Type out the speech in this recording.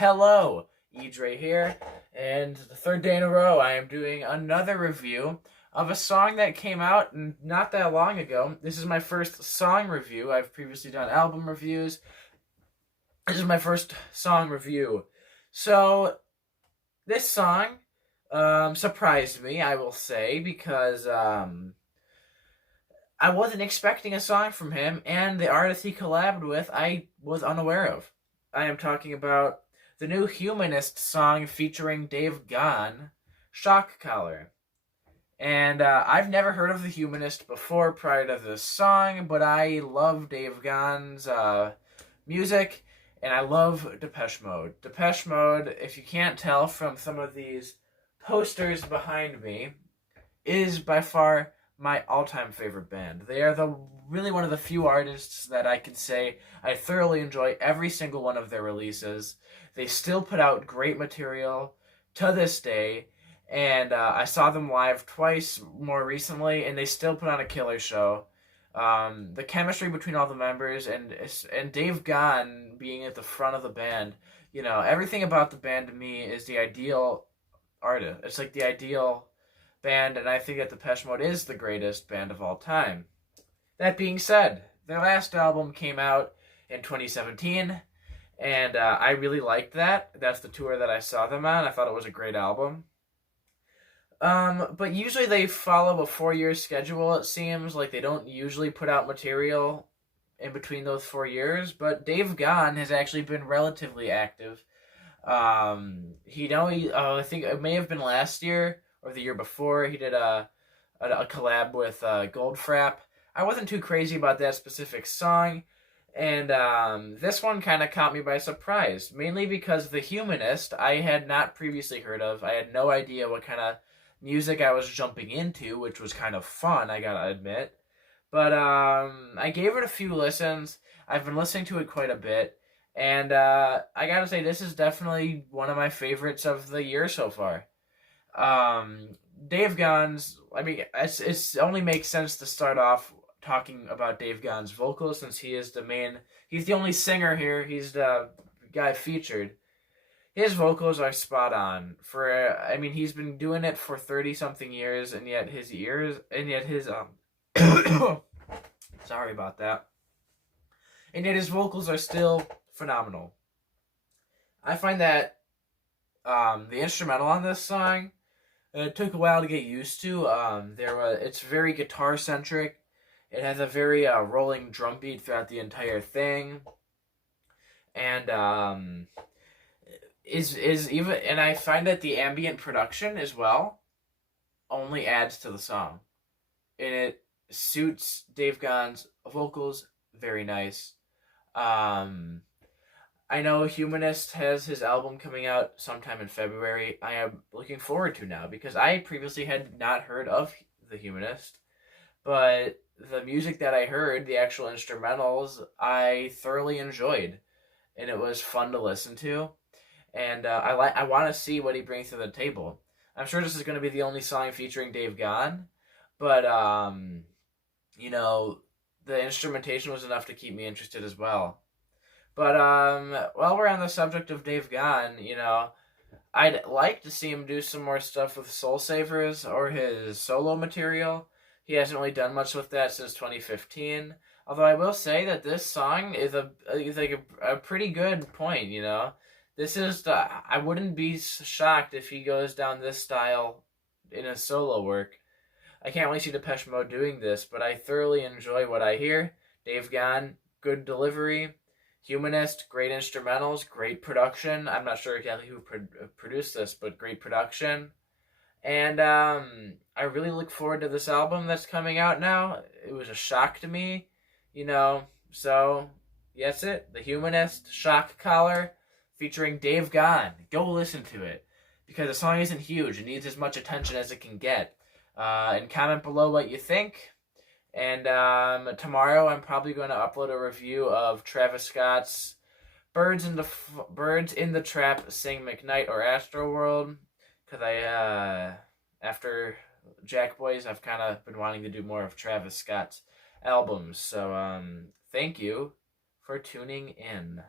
Hello, Idre here, and the third day in a row I am doing another review of a song that came out not that long ago. This is my first song review. I've previously done album reviews. This is my first song review. So, this song surprised me, I will say, because I wasn't expecting a song from him, and the artist he collabed with I was unaware of. I am talking about the new Humanist song featuring Dave Gahan, Shock Collar. And I've never heard of the Humanist before prior to this song, but I love Dave Gahan's music, and I love Depeche Mode. Depeche Mode, if you can't tell from some of these posters behind me, is by far my all-time favorite band. They are really one of the few artists that I can say I thoroughly enjoy every single one of their releases. They still put out great material to this day, and I saw them live twice more recently, and they still put on a killer show. The chemistry between all the members and Dave Gahan being at the front of the band, everything about the band to me is the ideal artist. It's like the ideal band, and I think that Depeche Mode is the greatest band of all time. That being said, their last album came out in 2017, and I really liked that. That's the tour that I saw them on. I thought it was a great album. But usually they follow a 4-year schedule, it seems. Like, they don't usually put out material in between those 4 years, but Dave Gahan has actually been relatively active. I think it may have been last year, or the year before, he did a collab with Goldfrapp. I wasn't too crazy about that specific song, and this one kind of caught me by surprise, mainly because The Humanist I had not previously heard of. I had no idea what kind of music I was jumping into, which was kind of fun, I gotta admit. But I gave it a few listens. I've been listening to it quite a bit, and I gotta say, this is definitely one of my favorites of the year so far. Dave Gahan's, it only makes sense to start off talking about Dave Gahan's vocals, since he's the only singer here, he's the guy featured. His vocals are spot on. He's been doing it for 30-something years, and yet his sorry about that. And yet his vocals are still phenomenal. I find that the instrumental on this song, it took a while to get used to. It's very guitar centric. It has a very rolling drum beat throughout the entire thing, and and I find that the ambient production as well only adds to the song, and it suits Dave Gahan's vocals very nice. I know Humanist has his album coming out sometime in February. I am looking forward to now, because I previously had not heard of The Humanist, but the music that I heard, the actual instrumentals, I thoroughly enjoyed, and it was fun to listen to, and I want to see what he brings to the table. I'm sure this is going to be the only song featuring Dave Gahan, but the instrumentation was enough to keep me interested as well. But while we're on the subject of Dave Gahan, I'd like to see him do some more stuff with Soul Savers or his solo material. He hasn't really done much with that since 2015. Although I will say that this song is a pretty good point. I wouldn't be shocked if he goes down this style in his solo work. I can't really see Depeche Mode doing this, but I thoroughly enjoy what I hear. Dave Gahan, good delivery. Humanist, great instrumentals, great production. I'm not sure exactly who produced this, but great production. And I really look forward to this album that's coming out now. It was a shock to me, so that's it. The Humanist, Shock Collar, featuring Dave Gahan. Go listen to it, because the song isn't huge. It needs as much attention as it can get. And comment below what you think. And tomorrow I'm probably going to upload a review of Travis Scott's Birds in the Trap Sing McKnight or Astroworld, because after Jack Boys, I've kind of been wanting to do more of Travis Scott's albums. So thank you for tuning in.